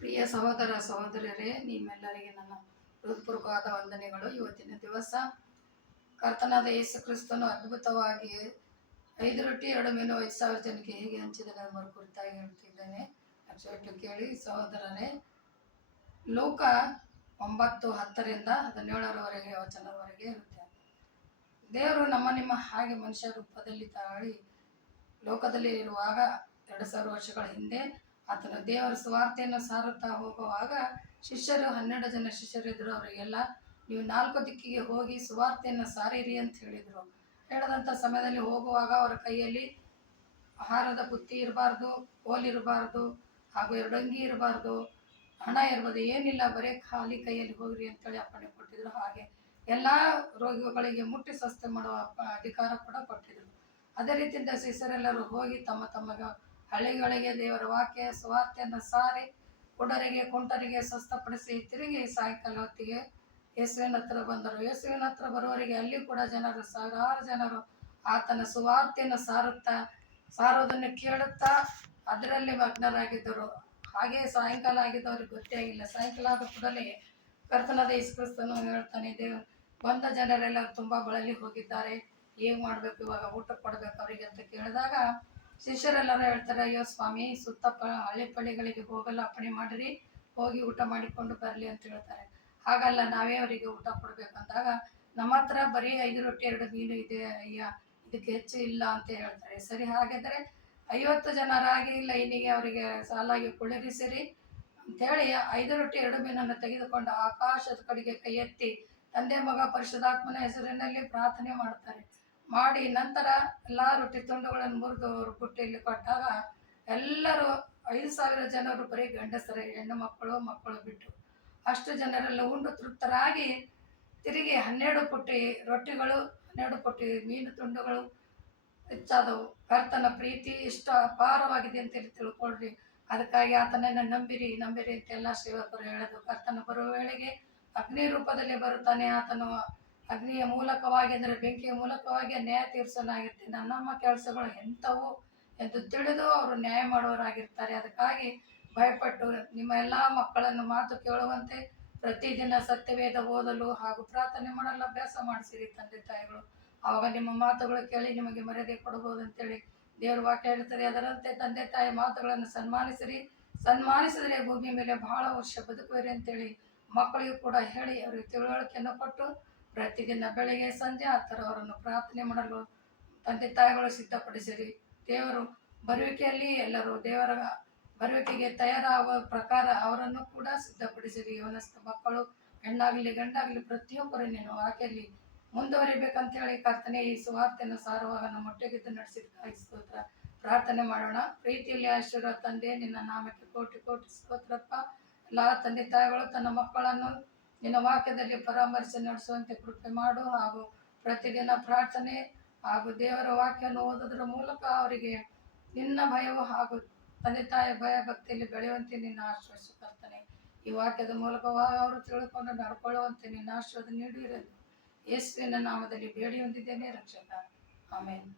ಪ್ರಿಯ ಸಹೋದರ ಸಹೋದರಿಯರೇ, ನಿಮ್ಮೆಲ್ಲರಿಗೆ ನನ್ನ ಹೃತ್ಪೂರ್ವಕವಾದ ವಂದನೆಗಳು. ಇವತ್ತಿನ ದಿವಸ ಕರ್ತನಾದ ಯೇಸು ಕ್ರಿಸ್ತನು ಅದ್ಭುತವಾಗಿ 5 ರೊಟ್ಟಿ 2 ಮೀನು 5,000 ಜನಕ್ಕೆ ಹೇಗೆ ಹಂಚಿದನು ಎಂಬ ಕುರಿತಾಗಿ ಹೇಳ್ತಿದ್ದೇನೆ. ಅಕ್ಷರಟ್ಟು ಕೇಳಿ ಸಹೋದರರೇ. ಲೋಕ 9:10 17 ವಚನದವರೆಗೆ ಇರುತ್ತೆ. ದೇವರು ನಿಮ್ಮ ಹಾಗೆ ಮನುಷ್ಯ ರೂಪದಲ್ಲಿ ತಾಳಿ ಲೋಕದಲ್ಲಿ ಇರುವಾಗ 2,000 ವರ್ಷಗಳ ಹಿಂದೆ ಆತನು ದೇವರ ಸುವಾರ್ತೆಯನ್ನು ಸಾರುತ್ತಾ ಹೋಗುವಾಗ ಶಿಷ್ಯರು 12 ಜನ ಶಿಷ್ಯರಿದ್ದರು. ಅವರಿಗೆಲ್ಲ ನೀವು 4 ದಿಕ್ಕಿಗೆ ಹೋಗಿ ಸುವಾರ್ತೆಯನ್ನು ಸಾರಿರಿ ಅಂತ ಹೇಳಿದರು. ಹೇಳಿದಂಥ ಸಮಯದಲ್ಲಿ ಹೋಗುವಾಗ ಅವರ ಕೈಯಲ್ಲಿ ಆಹಾರದ ಬುತ್ತಿ ಇರಬಾರ್ದು, ಕೋಲಿರಬಾರ್ದು, ಹಾಗೂ 2 ಅಂಗಿ ಇರಬಾರ್ದು, ಹಣ ಇರ್ಬೋದು, ಏನಿಲ್ಲ, ಬರೀ ಖಾಲಿ ಕೈಯಲ್ಲಿ ಹೋಗ್ರಿ ಅಂತೇಳಿ ಅಪ್ಪಣೆ ಕೊಟ್ಟಿದ್ರು. ಹಾಗೆ ಎಲ್ಲ ರೋಗಿಗಳಿಗೆ ಮುಟ್ಟಿ ಸ್ವಸ್ಥೆ ಮಾಡುವ ಅಧಿಕಾರ ಕೂಡ ಕೊಟ್ಟಿದ್ರು. ಅದೇ ರೀತಿಯಿಂದ ಶಿಷ್ಯರೆಲ್ಲರೂ ಹೋಗಿ ತಮ್ಮ ತಮ್ಮ ಹಳ್ಳಿಗಳಿಗೆ ದೇವರ ವಾಕ್ಯ ಸುವಾರ್ತೆಯನ್ನು ಸಾರಿ ಕುಡರಿಗೆ ಕುಂಟರಿಗೆ ಸ್ವಸ್ಥಪಡಿಸಿ ತಿರುಗಿ ಸಾಯಂಕಾಲ ಹೊತ್ತಿಗೆ ಯೇಸುವಿನ ಹತ್ರ ಬಂದರು. ಯೇಸುವಿನ ಹತ್ರ ಬರುವವರಿಗೆ ಅಲ್ಲಿ ಕೂಡ ಜನರು, ಸಾವಿರಾರು ಜನರು ಆತನ ಸುವಾರ್ತೆಯನ್ನು ಸಾರೋದನ್ನು ಕೇಳುತ್ತಾ ಅದರಲ್ಲಿ ಮಗ್ನರಾಗಿದ್ದರು. ಹಾಗೆ ಸಾಯಂಕಾಲ ಆಗಿದ್ದವ್ರಿಗೆ ಗೊತ್ತೇ ಆಗಿಲ್ಲ. ಸಾಯಂಕಾಲ ಆದ ಕೂಡಲೇ ಕರ್ತನಾದ ಯೇಸು ಕ್ರಿಸ್ತನು ಹೇಳ್ತಾನೆ, ಬಂದ ಜನರೆಲ್ಲ ತುಂಬ ಬಳಲಿ ಹೋಗಿದ್ದಾರೆ, ಏನು ಮಾಡಬೇಕು, ಇವಾಗ ಊಟ ಕೊಡಬೇಕು ಅವರಿಗೆ ಅಂತ ಕೇಳಿದಾಗ ಶಿಷ್ಯರೆಲ್ಲರೂ ಹೇಳ್ತಾರೆ, ಅಯ್ಯೋ ಸ್ವಾಮಿ, ಹಳ್ಳಿ ಪಳ್ಳಿಗಳಿಗೆ ಹೋಗಲ್ಲ, ಅಪ್ಪಣೆ ಮಾಡಿರಿ, ಹೋಗಿ ಊಟ ಮಾಡಿಕೊಂಡು ಬರಲಿ ಅಂತ ಹೇಳ್ತಾರೆ. ಹಾಗಲ್ಲ, ನಾವೇ ಅವರಿಗೆ ಊಟ ಕೊಡಬೇಕಂದಾಗ ನಮ್ಮ ಹತ್ರ ಬರೀ 5 ರೊಟ್ಟಿ 2 ಮೀನು ಇದೆ ಅಯ್ಯ, ಇದಕ್ಕೆ ಹೆಚ್ಚು ಇಲ್ಲ ಅಂತ ಹೇಳ್ತಾರೆ. ಸರಿ, ಹಾಗಿದ್ರೆ 50 ಜನರಾಗಿ ಲೈನಿಗೆ ಅವರಿಗೆ ಸಾಲಾಗಿ ಕುಳ್ಳಿರಿಸಿರಿ ಅಂಥೇಳಿ 5 ರೊಟ್ಟಿ 2 ಮೀನನ್ನು ತೆಗೆದುಕೊಂಡು ಆಕಾಶದ ಕಡೆಗೆ ಕೈ ಎತ್ತಿ ತಂದೆ ಮಗ ಪರಿಶುದ್ಧಾತ್ಮನ ಹೆಸರಿನಲ್ಲಿ ಪ್ರಾರ್ಥನೆ ಮಾಡ್ತಾರೆ. ಮಾಡಿ ನಂತರ ಎಲ್ಲ ರೊಟ್ಟಿ ತುಂಡುಗಳನ್ನು ಮುರಿದು ಅವರು ಬುಟ್ಟಿಯಲ್ಲಿ ಕೊಟ್ಟಾಗ ಎಲ್ಲರೂ 5,000 ಜನರು ಬರೀ ಗಂಡಸರೇ, ಹೆಣ್ಣು ಮಕ್ಕಳು ಬಿಟ್ಟು ಅಷ್ಟು ಜನರೆಲ್ಲ ಉಂಡು ತೃಪ್ತರಾಗಿ ತಿರುಗಿ 12 ಪುಟ್ಟಿ ರೊಟ್ಟಿಗಳು 12 ಪುಟ್ಟಿ ಮೀನು ತುಂಡುಗಳು ಹೆಚ್ಚಾದವು. ಕರ್ತನ ಪ್ರೀತಿ ಇಷ್ಟು ಅಪಾರವಾಗಿದೆ ಅಂತೇಳಿ ತಿಳ್ಕೊಳ್ರಿ. ಅದಕ್ಕಾಗಿ ಆತನನ್ನು ನಂಬಿರಿ ಅಂತ ಎಲ್ಲ ಸೇವಕರು ಹೇಳೋದು. ಕರ್ತನ ಬರುವ ವೇಳೆಗೆ ಅಗ್ನಿ ರೂಪದಲ್ಲಿ ಬರುತ್ತಾನೆ. ಆತನು ಅಗ್ನಿಯ ಮೂಲಕವಾಗಿ, ಅಂದರೆ ಬೆಂಕಿಯ ಮೂಲಕವಾಗಿ ನ್ಯಾಯ ತೀರ್ಸೋನಾಗಿರ್ತಾನೆ. ನಮ್ಮ ಕೆಲಸಗಳು ಎಂಥವು ಎಂದು ತಿಳಿದು ಅವರು ನ್ಯಾಯ ಮಾಡುವವರಾಗಿರ್ತಾರೆ. ಅದಕ್ಕಾಗಿ ಭಯಪಟ್ಟು ನಿಮ್ಮ ಎಲ್ಲ ಮಕ್ಕಳನ್ನು ಮಾತು ಕೇಳುವಂತೆ ಪ್ರತಿದಿನ ಸತ್ಯವೇದ ಓದಲು ಹಾಗೂ ಪ್ರಾರ್ಥನೆ ಮಾಡಲು ಅಭ್ಯಾಸ ಮಾಡಿಸಿರಿ ತಂದೆ ತಾಯಿಗಳು. ಆವಾಗ ನಿಮ್ಮ ಮಾತುಗಳು ಕೇಳಿ ನಿಮಗೆ ಮರ್ಯಾದೆ ಕೊಡಬಹುದು ಅಂತೇಳಿ ದೇವರ ವಾಕ್ಯ ಹೇಳ್ತದೆ. ಅದರಂತೆ ತಂದೆ ತಾಯಿ ಮಾತುಗಳನ್ನು ಸನ್ಮಾನಿಸಿದರೆ ಭೂಮಿ ಮೇಲೆ ಬಹಳ ವರ್ಷ ಬದುಕುವಿರಿ ಅಂತೇಳಿ ಮಕ್ಕಳಿಗೂ ಕೂಡ ಹೇಳಿ ಅವರಿಗೆ ತಿಳುವಳಿಕೆಯನ್ನು ಕೊಟ್ಟು ಪ್ರತಿದಿನ ಬೆಳಿಗ್ಗೆ ಸಂಜೆ ಆ ಥರ ಅವರನ್ನು ಪ್ರಾರ್ಥನೆ ಮಾಡಲು ತಂದೆ ತಾಯಿಗಳು ಸಿದ್ಧಪಡಿಸಿರಿ. ದೇವರು ಬರುವಿಕೆಯಲ್ಲಿ ಎಲ್ಲರೂ ದೇವರ ಬರುವಿಕೆಗೆ ತಯಾರಾಗುವ ಪ್ರಕಾರ ಅವರನ್ನು ಕೂಡ ಸಿದ್ಧಪಡಿಸಿರಿ. ಯವನಸ್ಥ ಮಕ್ಕಳು, ಹೆಣ್ಣಾಗಲಿ ಗಂಡಾಗಲಿ ಪ್ರತಿಯೊಬ್ಬರು ನೀನು ವಾಕ್ಯಲ್ಲಿ ಮುಂದುವರಿಬೇಕಂತೇಳಿ ಕರ್ತನೆ ಈ ಸುವಾರ್ತೆಯನ್ನು ಸಾರುವಾಗ ನಮ್ಮ ಒಟ್ಟಿಗಿದ್ದು ನಡೆಸಿದ ಸ್ತೋತ್ರ. ಪ್ರಾರ್ಥನೆ ಮಾಡೋಣ. ಪ್ರೀತಿಯಲ್ಲಿ ಆಶೀರ್ವಾದ ತಂದೆ, ನಿನ್ನ ನಾಮಕ್ಕೆ ಕೋಟಿ ಕೋಟಿ ಸ್ತೋತ್ರಪ್ಪ. ಎಲ್ಲ ತಂದೆ ತಾಯಿಗಳು ತನ್ನ ಮಕ್ಕಳನ್ನು ನಿನ್ನ ವಾಕ್ಯದಲ್ಲಿ ಪರಾಮರ್ಶೆ ನಡೆಸುವಂತೆ ಕೃಪೆ ಮಾಡು. ಹಾಗೂ ಪ್ರತಿದಿನ ಪ್ರಾರ್ಥನೆ ಹಾಗೂ ದೇವರ ವಾಕ್ಯವನ್ನು ಓದೋದ್ರ ಮೂಲಕ ಅವರಿಗೆ ನಿನ್ನ ಭಯವು ಹಾಗೂ ತಂದೆ ತಾಯಿ ಭಯ ಭಕ್ತಿಯಲ್ಲಿ ಬೆಳೆಯುವಂತೆ ನಿನ್ನ ಆಶ್ವಾಸ ಕರ್ತನೆ. ಈ ವಾಕ್ಯದ ಮೂಲಕವಾಗಿ ಅವರು ತಿಳ್ಕೊಂಡು ನಡ್ಕೊಳ್ಳುವಂತೆ ನಿನ್ನ ಆಶೀರ್ವಾದ ನೀಡಿರಲು ಯೇಸುವಿನ ನಾಮದಲ್ಲಿ ಬೇಡಿ ಹೊಂದಿದ್ದೇನೆ ರಕ್ಷಕ. ಆಮೇಲೆ